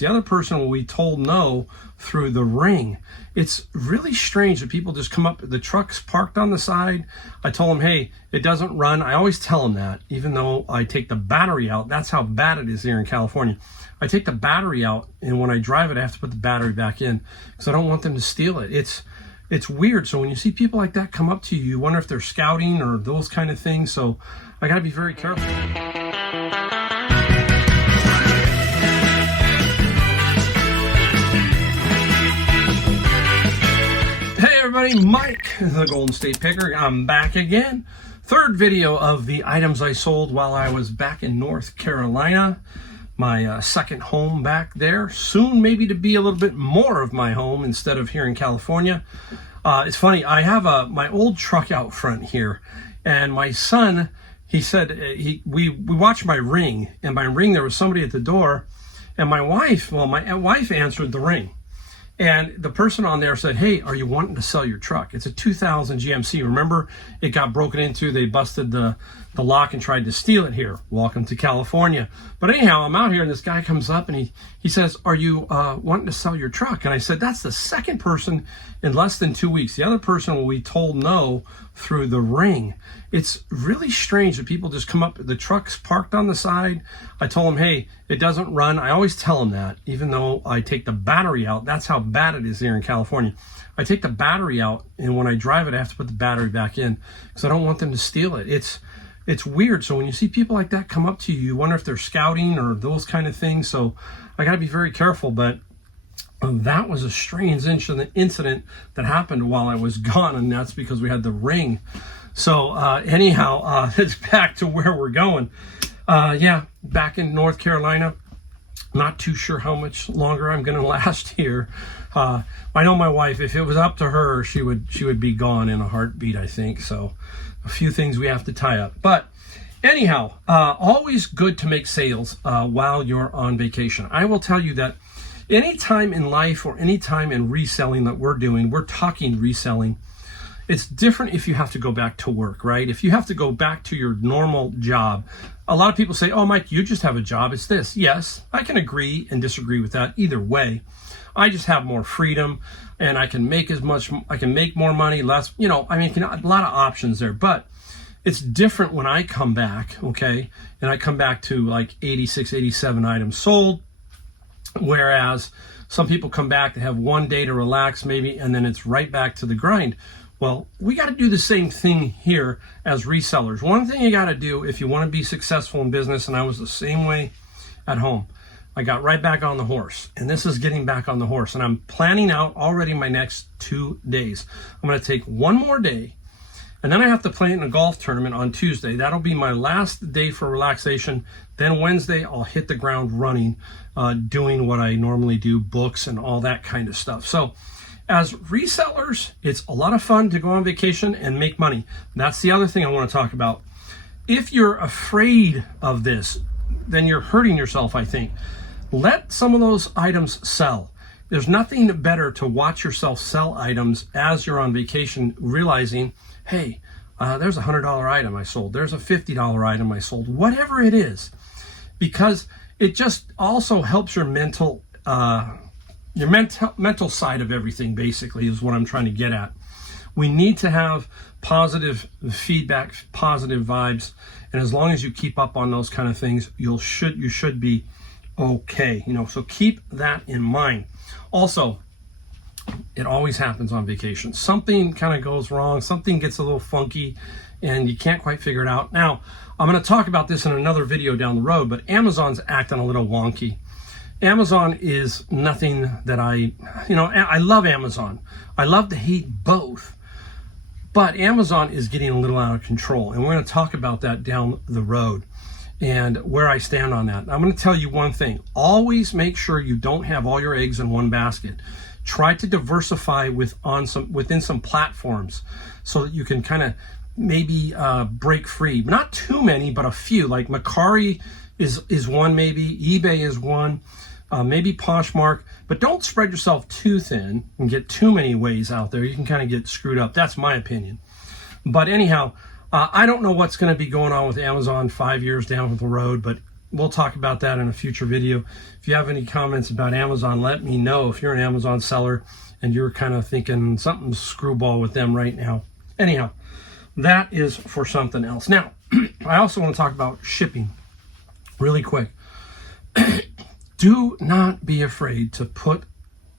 The other person will be told no through the ring. It's really strange that people just come up, the truck's parked on the side. I told them, hey, it doesn't run. I always tell them that, even though I take the battery out. That's how bad it is here in California. I take the battery out, and when I drive it, I have to put the battery back in because I don't want them to steal it. It's weird. So when you see people like that come up to you, you wonder if they're scouting or those kind of things. So I got to be very careful. Everybody, Mike, the Golden State Picker. I'm back again. Third video of the items I sold while I was back in North Carolina. My second home back there. Soon maybe to be a little bit more of my home instead of here in California. It's funny, I have my old truck out front here. And my son, he said, we watched my ring. And my ring, there was somebody at the door. And my wife answered the ring. And the person on there said, hey, are you wanting to sell your truck? It's a 2000 GMC. Remember, it got broken into. They busted the lock and tried to steal it here. Welcome to California. But anyhow, I'm out here, and this guy comes up, and he says, are you wanting to sell your truck? And I said, that's the second person in less than 2 weeks. The other person will be told no through the ring. It's really strange that people just come up, the truck's parked on the side. I told them, hey, it doesn't run. I always tell them that, even though I take the battery out. That's how bad it is here in California. I take the battery out, and when I drive it, I have to put the battery back in because I don't want them to steal it. It's weird. So when you see people like that come up to you, you wonder if they're scouting or those kind of things. So I got to be very careful. But that was a strange incident that happened while I was gone, and that's because we had the ring. So anyhow, it's back to where we're going. Yeah, back in North Carolina. Not too sure how much longer I'm going to last here. I know my wife, if it was up to her, she would be gone in a heartbeat, I think. So a few things we have to tie up. But anyhow, always good to make sales while you're on vacation. I will tell you that any time in life or any time in reselling that we're doing, we're talking reselling. It's different if you have to go back to work, right? If you have to go back to your normal job. A lot of people say, oh, Mike, you just have a job. It's this. Yes, I can agree and disagree with that either way. I just have more freedom, and I can make more money, less, a lot of options there. But it's different when I come back, okay? And I come back to like 86, 87 items sold, whereas some people come back, they have one day to relax maybe, and then it's right back to the grind. Well, we got to do the same thing here as resellers. One thing you got to do if you want to be successful in business, and I was the same way at home, I got right back on the horse, and this is getting back on the horse, and I'm planning out already my next 2 days. I'm going to take one more day, and then I have to play in a golf tournament on Tuesday. That'll be my last day for relaxation. Then Wednesday, I'll hit the ground running, doing what I normally do, books and all that kind of stuff. So as resellers, it's a lot of fun to go on vacation and make money. That's the other thing I want to talk about. If you're afraid of this, then you're hurting yourself, I think. Let some of those items sell. There's nothing better to watch yourself sell items as you're on vacation, realizing, hey, there's a $100 item I sold. There's a $50 item I sold, whatever it is, because it just also helps your mental side of everything, basically, is what I'm trying to get at. We need to have positive feedback, positive vibes, and as long as you keep up on those kind of things, you should be okay. So keep that in mind. Also, it always happens on vacation. Something kind of goes wrong, something gets a little funky, and you can't quite figure it out. Now, I'm going to talk about this in another video down the road, but Amazon's acting a little wonky. Amazon is nothing that I love Amazon. I love to hate both. But Amazon is getting a little out of control, and we're going to talk about that down the road and where I stand on that. I'm going to tell you one thing. Always make sure you don't have all your eggs in one basket. Try to diversify within some platforms so that you can kind of maybe break free. Not too many, but a few. Like Macari is one, maybe. eBay is one. Maybe Poshmark, but don't spread yourself too thin and get too many ways out there. You can kind of get screwed up. That's my opinion. But anyhow, I don't know what's going to be going on with Amazon 5 years down the road, but we'll talk about that in a future video. If you have any comments about Amazon, let me know. If you're an Amazon seller and you're kind of thinking something's screwball with them right now. Anyhow, that is for something else. Now, I also want to talk about shipping really quick. Do not be afraid to put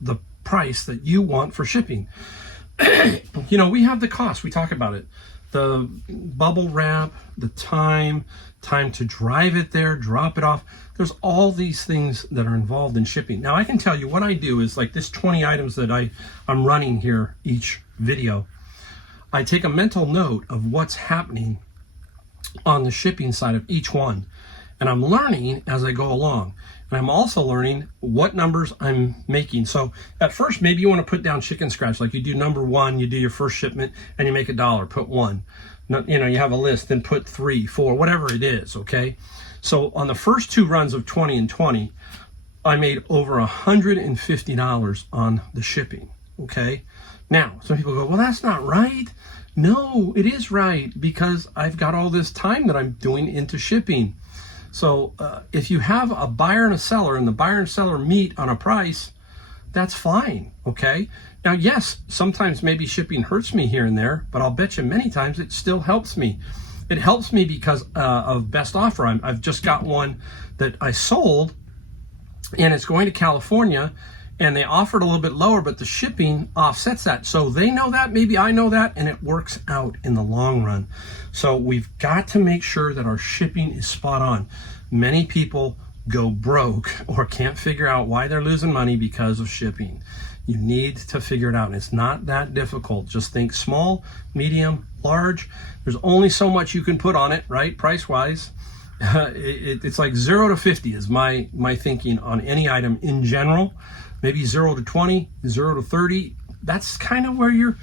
the price that you want for shipping. You know, we have the cost. We talk about it. The bubble wrap, the time to drive it there, drop it off. There's all these things that are involved in shipping. Now, I can tell you what I do is like this 20 items that I'm running here each video. I take a mental note of what's happening on the shipping side of each one. And I'm learning as I go along. And I'm also learning what numbers I'm making. So at first, maybe you want to put down chicken scratch. Like you do number 1, you do your first shipment, and you make $1, put 1. You know, you have a list, then put 3, 4, whatever it is, okay? So on the first 2 runs of 20 and 20, I made over $150 on the shipping, okay? Now, some people go, well, that's not right. No, it is right, because I've got all this time that I'm doing into shipping. So if you have a buyer and a seller and the buyer and seller meet on a price, that's fine, okay? Now, yes, sometimes maybe shipping hurts me here and there, but I'll bet you many times it still helps me. It helps me because of best offer. I've just got one that I sold, and it's going to California, and they offered a little bit lower, but the shipping offsets that. So they know that, maybe I know that, and it works out in the long run. So we've got to make sure that our shipping is spot on. Many people go broke or can't figure out why they're losing money because of shipping. You need to figure it out, and it's not that difficult. Just think small, medium, large. There's only so much you can put on it, right, price-wise. It's like 0 to 50 is my thinking on any item in general. Maybe 0 to 20, 0 to 30. That's kind of where you're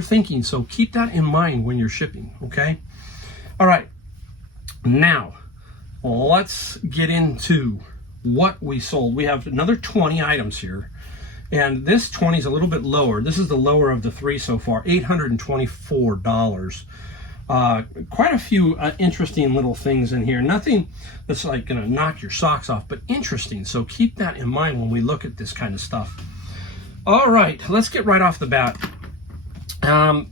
thinking. So keep that in mind when you're shipping, okay? All right. Now, let's get into what we sold. We have another 20 items here. And this 20 is a little bit lower. This is the lower of the 3 so far, $824. Quite a few interesting little things in here. Nothing that's like going to knock your socks off, but interesting. So keep that in mind when we look at this kind of stuff. All right, let's get right off the bat.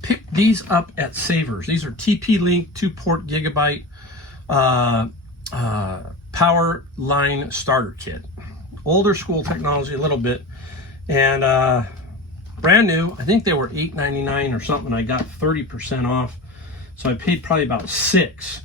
Pick these up at Savers. These are TP-Link 2-port gigabyte power line starter kit. Older school technology a little bit, and brand new. I think they were $8.99 or something. I got 30% off. So I paid probably about $6.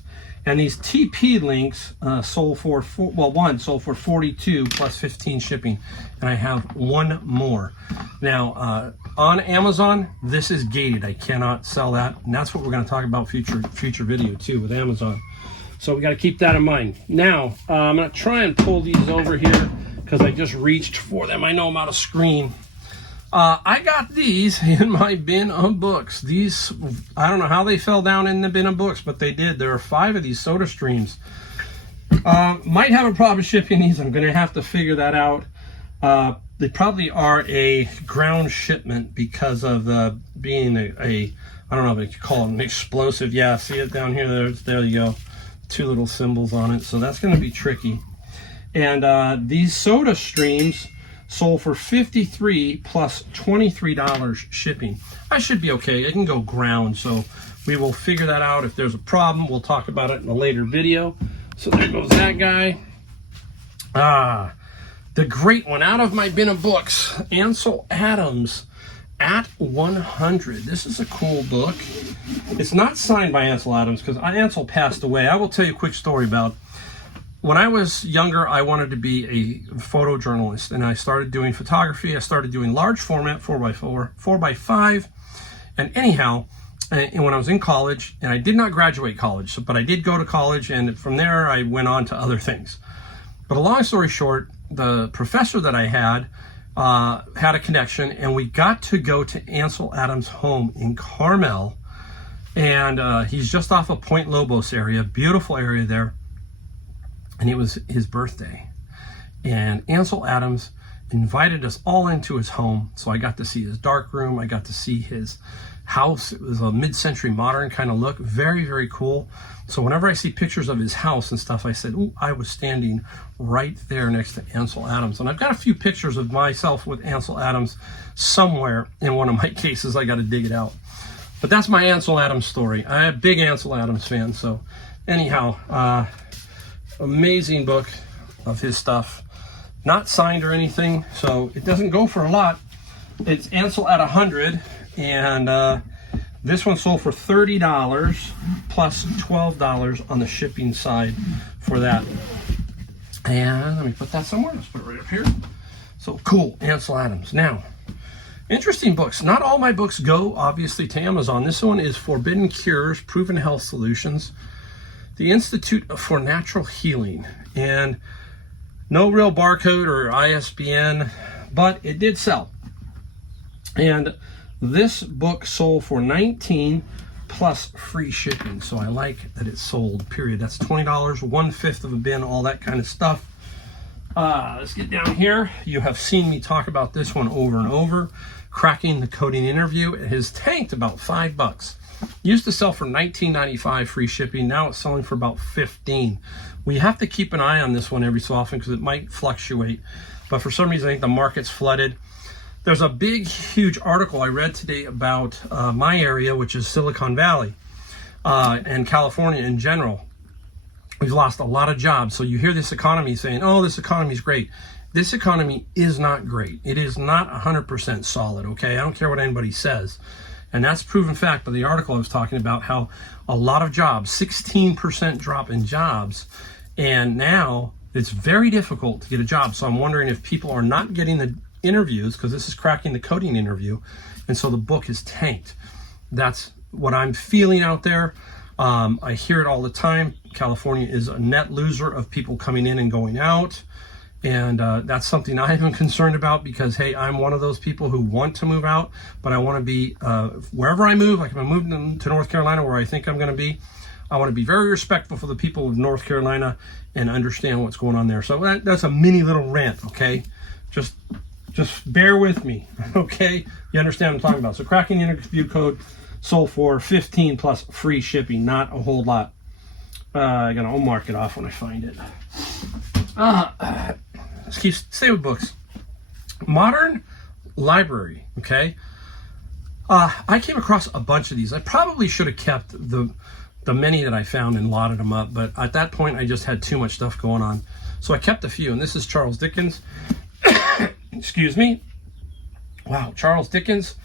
And these TP links sold for, one sold for $42 plus 15 shipping. And I have one more. Now, on Amazon, this is gated. I cannot sell that. And that's what we're going to talk about future video too with Amazon. So we got to keep that in mind. Now, I'm going to try and pull these over here because I just reached for them. I know I'm out of screen. I got these in my bin of books. These, I don't know how they fell down in the bin of books, but they did. There are 5 of these Soda Streams. Might have a problem shipping these. I'm going to have to figure that out. They probably are a ground shipment because of being I don't know if you call it an explosive. Yeah, see it down here? There you go. 2 little symbols on it. So that's going to be tricky. And these Soda Streams sold for $53 plus $23 shipping. I should be okay. I can go ground, so we will figure that out. If there's a problem, we'll talk about it in a later video. So there goes that guy. The great one out of my bin of books, Ansel Adams at 100. This is a cool book. It's not signed by Ansel Adams because Ansel passed away. I will tell you a quick story about when I was younger. I wanted to be a photojournalist, and I started doing photography. I started doing large format, 4x4, 4x5. And anyhow, and when I was in college, and I did not graduate college, but I did go to college, and from there I went on to other things. But a long story short, the professor that I had a connection, and we got to go to Ansel Adams' home in Carmel. And he's just off of Point Lobos area, beautiful area there. And it was his birthday. And Ansel Adams invited us all into his home. So I got to see his dark room. I got to see his house. It was a mid-century modern kind of look. Very, very cool. So whenever I see pictures of his house and stuff, I said, ooh, I was standing right there next to Ansel Adams. And I've got a few pictures of myself with Ansel Adams somewhere in one of my cases. I got to dig it out. But that's my Ansel Adams story. I'm a big Ansel Adams fan. So anyhow, amazing book of his stuff. Not signed or anything, so it doesn't go for a lot. It's Ansel at 100, and this one sold for $30 plus $12 on the shipping side for that. And let me put that somewhere. Let's put it right up here. So cool, Ansel Adams. Now, interesting books. Not all my books go, obviously, to Amazon. This one is Forbidden Cures, Proven Health Solutions, the Institute for Natural Healing. And no real barcode or ISBN, but it did sell. And this book sold for $19 plus free shipping. So I like that it sold, period. That's $20, 1/5 of a bin, all that kind of stuff. Let's get down here. You have seen me talk about this one over and over. Cracking the Coding Interview. It has tanked about $5. Used to sell for $19.95 free shipping. Now it's selling for about $15. We have to keep an eye on this one every so often because it might fluctuate. But for some reason, I think the market's flooded. There's a big, huge article I read today about my area, which is Silicon Valley and California in general. We've lost a lot of jobs. So you hear this economy saying, oh, this economy is great. This economy is not great. It is not 100% solid, okay? I don't care what anybody says. And that's proven fact by the article I was talking about, how a lot of jobs, 16% drop in jobs, and now it's very difficult to get a job. So I'm wondering if people are not getting the interviews, because this is Cracking the Coding Interview, and so the book is tanked. That's what I'm feeling out there. I hear it all the time. California is a net loser of people coming in and going out. And that's something I am concerned about because, hey, I'm one of those people who want to move out, but I want to be, wherever I move, like if I move to North Carolina where I think I'm going to be, I want to be very respectful for the people of North Carolina and understand what's going on there. So that's a mini little rant, okay? Just bear with me, okay? You understand what I'm talking about. So Cracking the Interview code sold for $15 plus free shipping, not a whole lot. I'll mark it off when I find it. Stay with books. Modern Library, okay? I came across a bunch of these. I probably should have kept the many that I found and lotted them up, but at that point I just had too much stuff going on. So I kept a few, and this is Charles Dickens. Excuse me. Wow, Charles Dickens.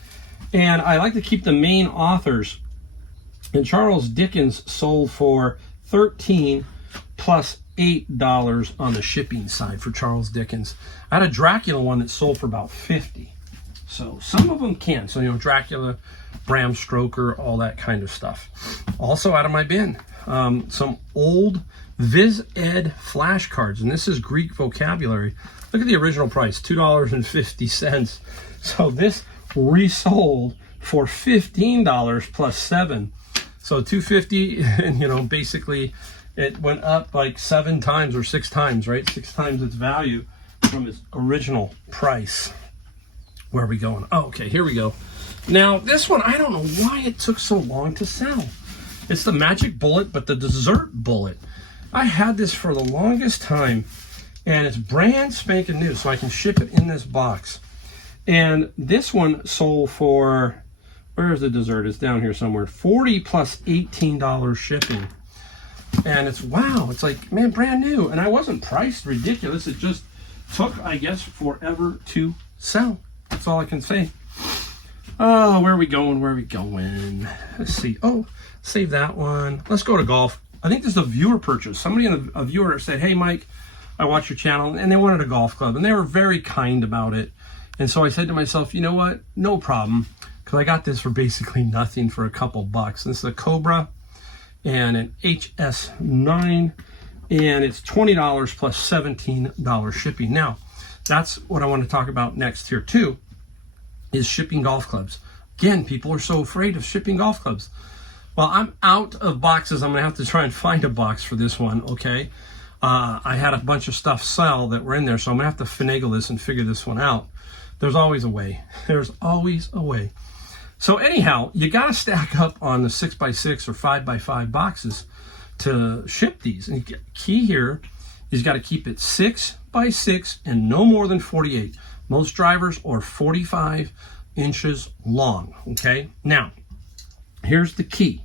And I like to keep the main authors. And Charles Dickens sold for $13 plus $8 on the shipping side for Charles Dickens. I had a Dracula one that sold for about $50. So some of them can. So, Dracula, Bram Stoker, all that kind of stuff. Also out of my bin, some old Viz Ed flashcards. And this is Greek vocabulary. Look at the original price, $2.50. So this resold for $15 plus $7. So $2.50, and basically it went up like 7 times or 6 times, right? 6 times its value from its original price. Where are we going? Oh, okay, here we go. Now, this one, I don't know why it took so long to sell. It's the Magic Bullet, but the Dessert Bullet. I had this for the longest time, and it's brand spanking new, so I can ship it in this box. And this one sold for, where's the dessert? It's down here somewhere. $40 plus $18 shipping. And it's, wow, it's like, man, brand new. And I wasn't priced ridiculous. It just took, I guess, forever to sell. That's all I can say. Oh, where are we going? Where are we going? Let's see. Oh, save that one. Let's go to golf. I think this is a viewer purchase. Somebody, a viewer said, hey, Mike, I watch your channel, and they wanted a golf club, and they were very kind about it. And so I said to myself, you know what? No problem, because I got this for basically nothing for a couple bucks. This is a Cobra and an HS9, and it's $20 plus $17 shipping. Now, that's what I want to talk about next here too, is shipping golf clubs. Again, people are so afraid of shipping golf clubs. Well, I'm out of boxes. I'm going to have to try and find a box for this one, okay? I had a bunch of stuff sell that were in there, so I'm gonna have to finagle this and figure this one out. There's always a way. There's always a way. So anyhow, you got to stack up on the 6x6 or 5x5 boxes to ship these. And the key here is you got to keep it 6x6 and no more than 48. Most drivers are 45 inches long. Okay. Now, here's the key.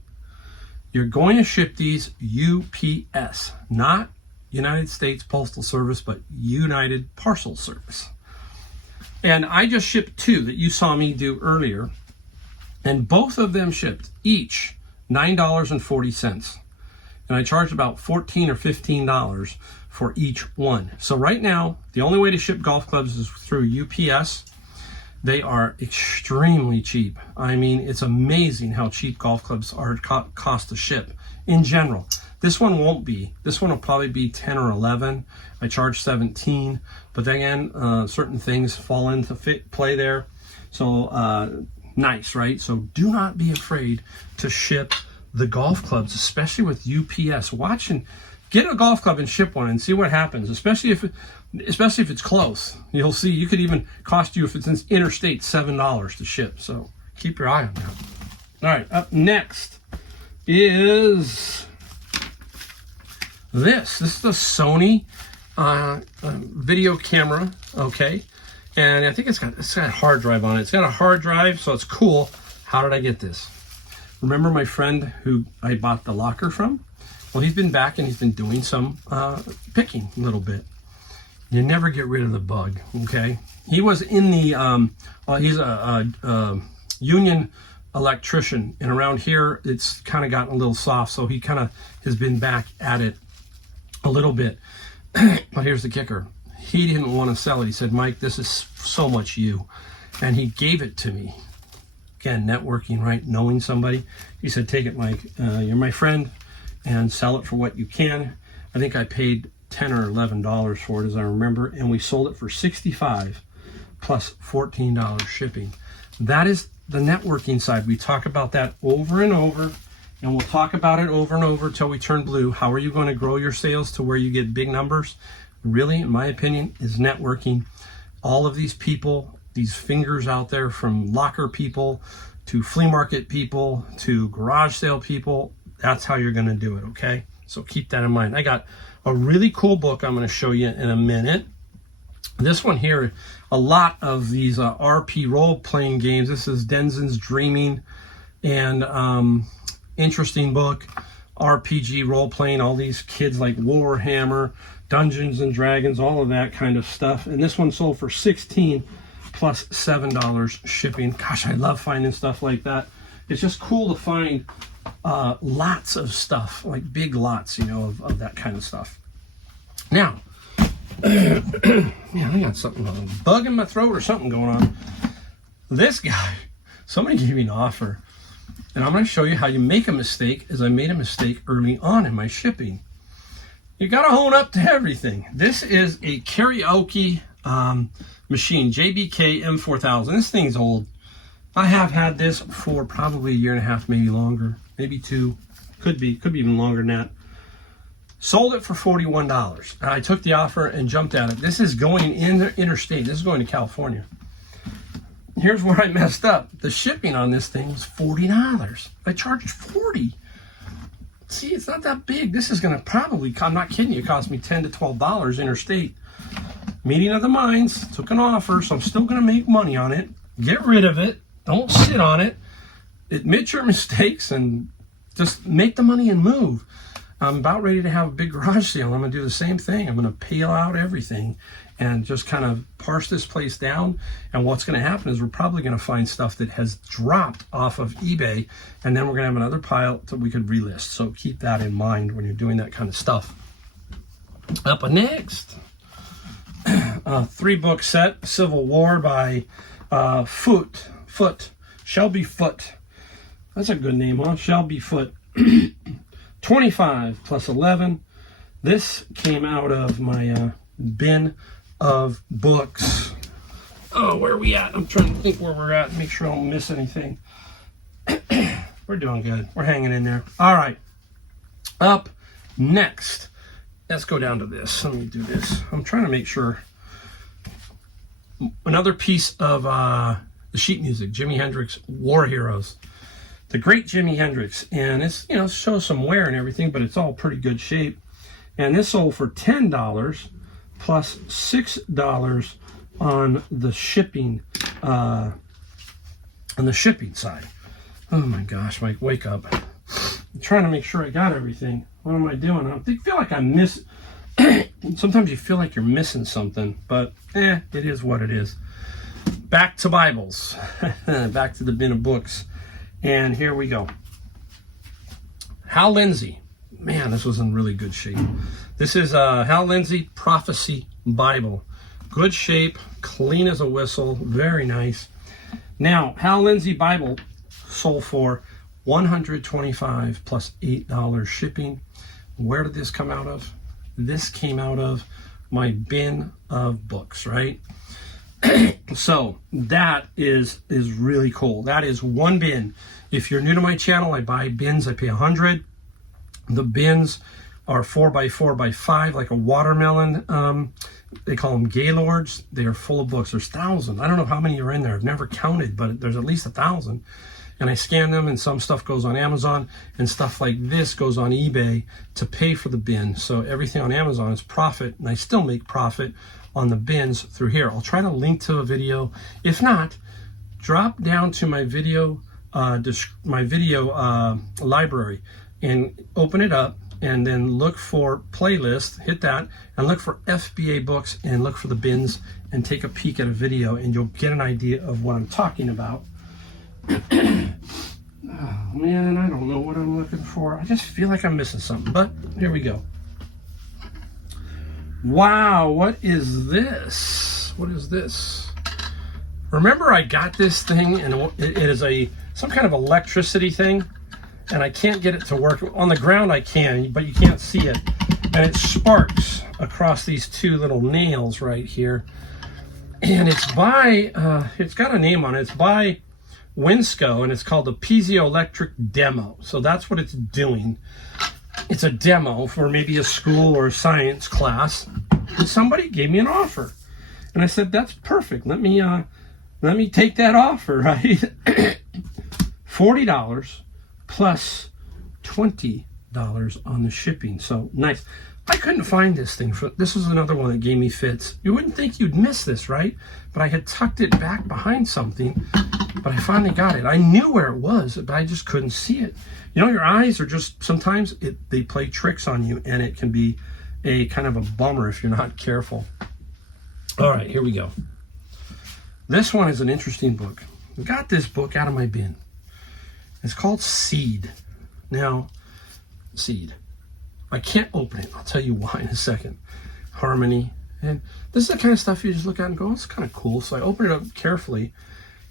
You're going to ship these UPS, not United States Postal Service, but United Parcel Service. And I just shipped 2 that you saw me do earlier. And both of them shipped each $9.40. And I charged about $14 or $15 for each one. So right now, the only way to ship golf clubs is through UPS. They are extremely cheap. I mean, it's amazing how cheap golf clubs are cost to ship in general. This one won't be. This one will probably be 10 or 11. I charge 17, but then again, certain things fall into play there. So nice, right? So do not be afraid to ship the golf clubs, especially with UPS. Watch and get a golf club and ship one and see what happens, especially if it's close. You'll see you could even cost you, if it's in interstate, $7 to ship. So keep your eye on that. All right, up next is this. This is the Sony video camera, okay? And I think it's got a hard drive on it. It's got a hard drive, so it's cool. How did I get this? Remember my friend who I bought the locker from? Well, he's been back and he's been doing some picking a little bit. You never get rid of the bug, okay? He was in the, he's a union electrician, and around here it's kind of gotten a little soft, so he kind of has been back at it a little bit. But here's the kicker. He didn't want to sell it. He said, Mike, this is so much you. And he gave it to me. Again, networking, right? Knowing somebody. He said, take it, Mike. You're my friend, and sell it for what you can. I think I paid $10 or $11 for it, as I remember, and we sold it for $65 plus $14 shipping. That is the networking side. We talk about that over and over, and we'll talk about it over and over till we turn blue. How are you going to grow your sales to where you get big numbers? Really, in my opinion, is networking. All of these people, these fingers out there, from locker people to flea market people to garage sale people, that's how you're going to do it, okay? So keep that in mind. I got a really cool book I'm going to show you in a minute. This one here, a lot of these RP role-playing games. This is Denzin's Dreaming, and interesting book. RPG role-playing, all these kids like Warhammer, Dungeons and Dragons, all of that kind of stuff. And this one sold for $16 plus $7 shipping. Gosh, I love finding stuff like that. It's just cool to find lots of stuff, like big lots, you know, of that kind of stuff. Now, yeah, I got something, a bug in my throat or something going on. This guy, somebody gave me an offer, and I'm going to show you how you make a mistake, as I made a mistake early on in my shipping. You got to own up to everything. This is a karaoke machine, JBK M4000. This thing's old. I have had this for probably a year and a half, maybe longer, maybe 2. Could be even longer than that. Sold it for $41. I took the offer and jumped at it. This is going in interstate. This is going to California. Here's where I messed up. The shipping on this thing was $40. I charged $40. See, it's not that big. This is going to probably, I'm not kidding you, it cost me $10 to $12 interstate. Meeting of the minds, took an offer, so I'm still going to make money on it. Get rid of it. Don't sit on it. Admit your mistakes and just make the money and move. I'm about ready to have a big garage sale. I'm going to do the same thing. I'm going to peel out everything and just kind of parse this place down. And what's going to happen is we're probably going to find stuff that has dropped off of eBay, and then we're going to have another pile that we could relist. So keep that in mind when you're doing that kind of stuff. Up next, a 3-book set, Civil War by Shelby Foote. That's a good name, huh? Shelby Foote. 25 plus 11. This came out of my bin of books. Oh, where are we at? I'm trying to think where we're at. Make sure I don't miss anything. We're doing good. We're hanging in there. All right. Up next let's go down to this. Let me do this. I'm trying to make sure. Another piece of the sheet music, Jimi Hendrix War Heroes. The great Jimi Hendrix. And it's, you know, it shows some wear and everything, but it's all pretty good shape. And this sold for $10 plus $6 on the shipping side. Oh my gosh, Mike, wake up. I'm trying to make sure I got everything. What am I doing? I feel like I miss. Sometimes you feel like you're missing something, but it is what it is. Back to Bibles. Back to the bin of books. And here we go. Hal Lindsey. Man, this was in really good shape. This is a Hal Lindsey Prophecy Bible. Good shape, clean as a whistle, very nice. Now, Hal Lindsey Bible sold for $125 plus $8 shipping. Where did this come out of? This came out of my bin of books, right? So that is really cool. That is one bin. If you're new to my channel, I buy bins. I pay $100. The bins are 4x4x5, like a watermelon. They call them Gaylords. They are full of books. There's thousands. I don't know how many are in there. I've never counted, but there's at least 1,000. And I scan them, and some stuff goes on Amazon, and stuff like this goes on eBay to pay for the bin. So everything on Amazon is profit, and I still make profit on the bins through here. I'll try to link to a video. If not, drop down to my video library and open it up, and then look for playlist, hit that, and look for FBA books, and look for the bins, and take a peek at a video, and you'll get an idea of what I'm talking about. Oh man, I don't know what I'm looking for. I just feel like I'm missing something, but here we go. Wow, what is this? What is this? Remember, I got this thing, and it is some kind of electricity thing, and I can't get it to work. On the ground I can, but you can't see it. And it sparks across these two little nails right here. And it's by, it's got a name on it. It's by Winsco, and it's called the Piezoelectric Demo. So that's what it's doing. It's a demo for maybe a school or a science class. And somebody gave me an offer, and I said, that's perfect. Let me take that offer, right? $40 plus $20 on the shipping. So nice. I couldn't find this thing. This was another one that gave me fits. You wouldn't think you'd miss this, right? But I had tucked it back behind something, but I finally got it. I knew where it was, but I just couldn't see it. You know, your eyes are just, sometimes they play tricks on you, and it can be a kind of a bummer if you're not careful. All right, here we go. This one is an interesting book. I got this book out of my bin. It's called Seed. Now, Seed. I can't open it. I'll tell you why in a second. Harmony. And this is the kind of stuff you just look at and go, it's kind of cool. So I open it up carefully,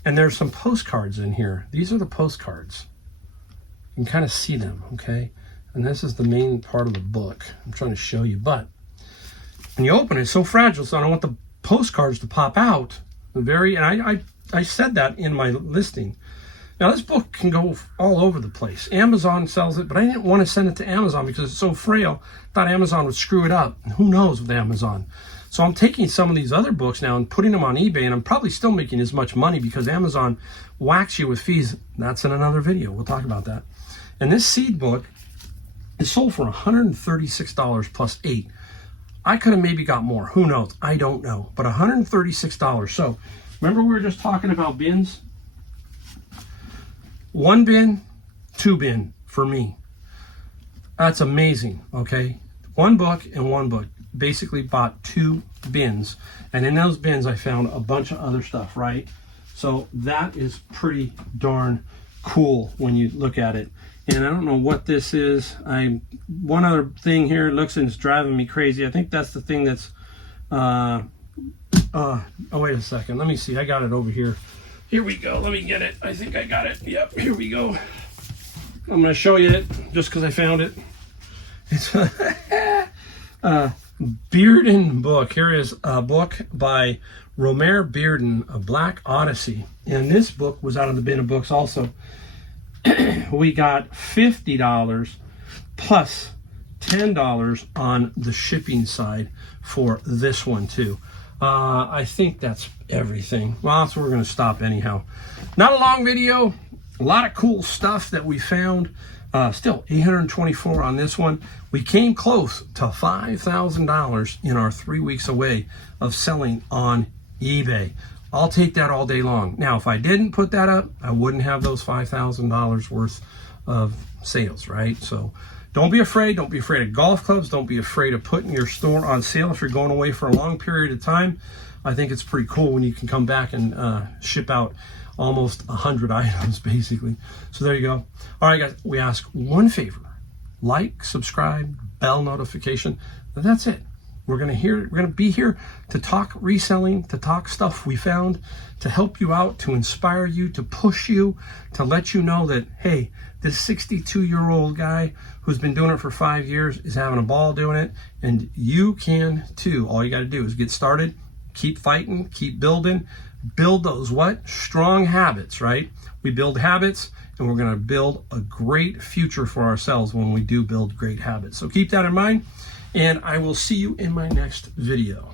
and there's some postcards in here. These are the postcards. You can kind of see them, okay? And this is the main part of the book. I'm trying to show you, but when you open it, it's so fragile, so I don't want the postcards to pop out. And I said that in my listing. Now, this book can go all over the place. Amazon sells it, but I didn't want to send it to Amazon because it's so frail. I thought Amazon would screw it up. And who knows with Amazon? So I'm taking some of these other books now and putting them on eBay, and I'm probably still making as much money because Amazon whacks you with fees. That's in another video. We'll talk about that. And this Seed book is sold for $136 plus $8. I could have maybe got more. Who knows? I don't know. But $136. So remember we were just talking about bins? One bin, two bin for me. That's amazing, okay? One book and one book. Basically bought two bins. And in those bins, I found a bunch of other stuff, right? So that is pretty darn cool when you look at it. And I don't know what this is. One other thing here, it looks and it's driving me crazy. I think that's the thing that's, oh, wait a second. Let me see. I got it over here. Here we go. Let me get it. I think I got it. Yep, here we go. I'm going to show you it just because I found it. It's a Bearden book. Here is a book by Romer Bearden, A Black Odyssey. And this book was out of the bin of books also. We got $50 plus $10 on the shipping side for this one too. I think that's everything. Well, that's where we're going to stop anyhow. Not a long video. A lot of cool stuff that we found. Still $824 on this one. We came close to $5,000 in our 3 weeks away of selling on eBay. I'll take that all day long. Now, if I didn't put that up, I wouldn't have those $5,000 worth of sales, right? So don't be afraid. Don't be afraid of golf clubs. Don't be afraid of putting your store on sale if you're going away for a long period of time. I think it's pretty cool when you can come back and ship out almost 100 items, basically. So there you go. All right, guys, we ask one favor. Like, subscribe, bell notification. And that's it. We're gonna be here to talk reselling, to talk stuff we found, to help you out, to inspire you, to push you, to let you know that, hey, this 62-year-old guy who's been doing it for 5 years is having a ball doing it, and you can too. All you got to do is get started, keep fighting, keep building, build those strong habits, right? We build habits, and we're going to build a great future for ourselves when we do build great habits. So keep that in mind, and I will see you in my next video.